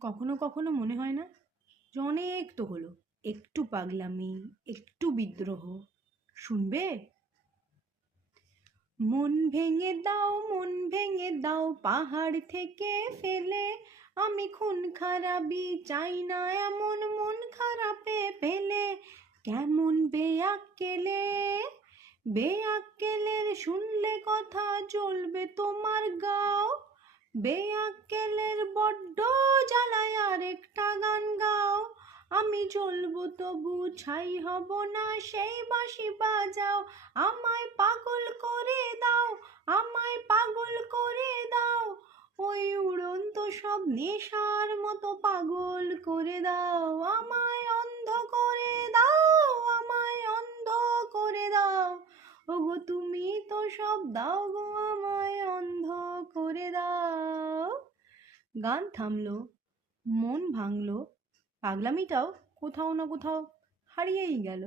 কখনো কখনো মনে হয় না যে অনেক তো হলো, একটু পাগলামি, একটু বিদ্রোহ, শুনবে? মন ভেঙে দাও, মন ভেঙে দাও, পাহাড় থেকে ফেলে, আমি খুন খারাপি চাই না এমন মন খারাপে ফেলে। কেমন বেয়াক্কেলে, বেয়াক্কেলের শুনলে কথা চলবে তোমার গাও, বেয়াক্কেলের বড্ড জ্বালায় আর একটা গান গাও। আমি জ্বলবো তবু ছাই হব না, সেই বাঁশি বাজাও, আমায় পাগল করে দাও, আমায় পাগল করে দাও, ওই উড়ন্ত সব নেশার মতো পাগল করে দাও, আমায় অন্ধ করে দাও, আমায় অন্ধ করে দাও, ওগো তুমি তো সব দাও গো, আমায় অন্ধ করে দাও। গান থামলো, মন ভাঙলো, পাগলামিটাও কোথাও না কোথাও হারিয়েই গেল।